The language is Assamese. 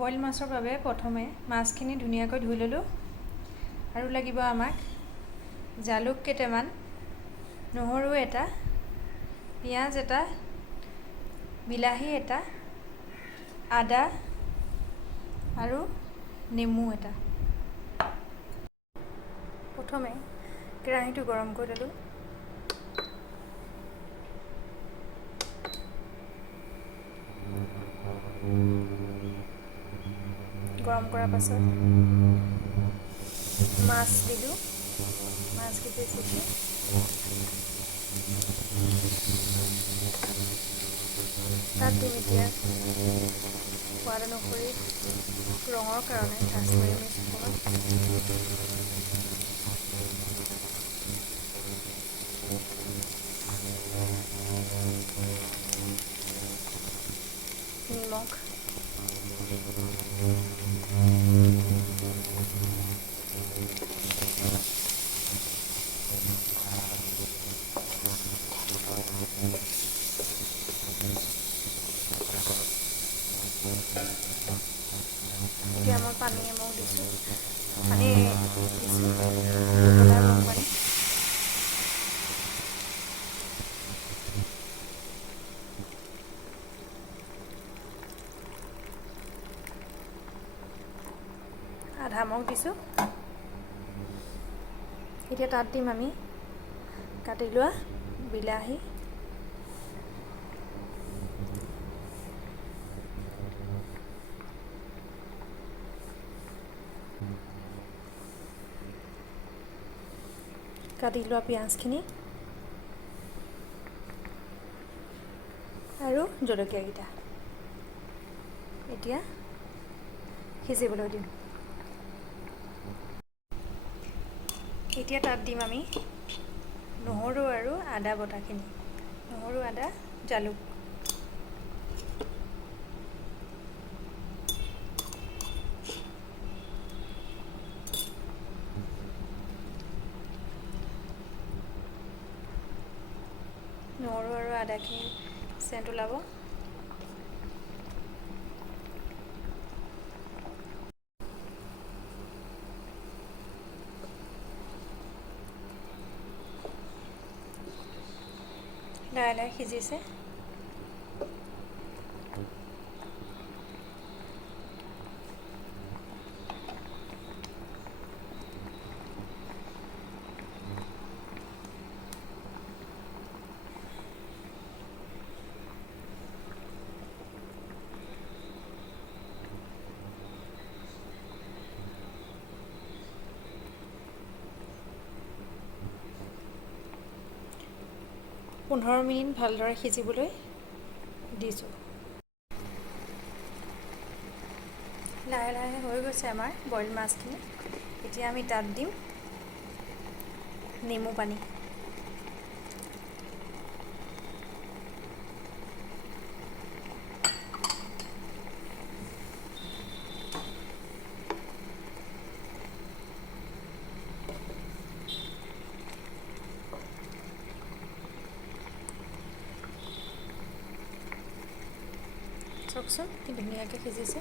বইল মাছৰ বাবে প্ৰথমে মাছখিনি ধুনীয়াকৈ ধুই ল'লোঁ আৰু লাগিব আমাক জালুক কেইটামান, নহৰু এটা, পিঁয়াজ এটা, বিলাহী এটা, আদা আৰু নেমু এটা। প্ৰথমে কেৰাহীটো গৰম কৰি ল'লোঁ। গৰম কৰাৰ পাছত মাছ দিলোঁ। মাছকেইটা চেকি তাত দিম এতিয়া সোৱাদ অনুসৰি ৰঙৰ কাৰণে কাশ্মীৰী মিৰ্চ অকণমান, নিমখ, এতিয়া মই পানী এমক দিছোঁ, উতলা গৰম পানী। আধা মগ দিছোঁ। এতিয়া তাত দিম আমি কাটি লোৱা বিলাহী, কাটি লোৱা পিঁয়াজখিনি আৰু জলকীয়াকেইটা এতিয়া সিজিবলৈ দিম। এতিয়া তাত দিম আমি নহৰু আৰু আদা বটাখিনি, নহৰু, আদা, জালুক। নহৰু আৰু আদাখিনি চেণ্ট ওলাব। লাহে লাহে সিজিছে। পোন্ধৰ মিনিট ভালদৰে সিজিবলৈ দিছোঁ। লাহে লাহে হৈ গৈছে আমাৰ বইল মাছখিনি। এতিয়া আমি তাত দিম নেমু পানী। চাওকচোন কি ধুনীয়াকৈ সিজিছে।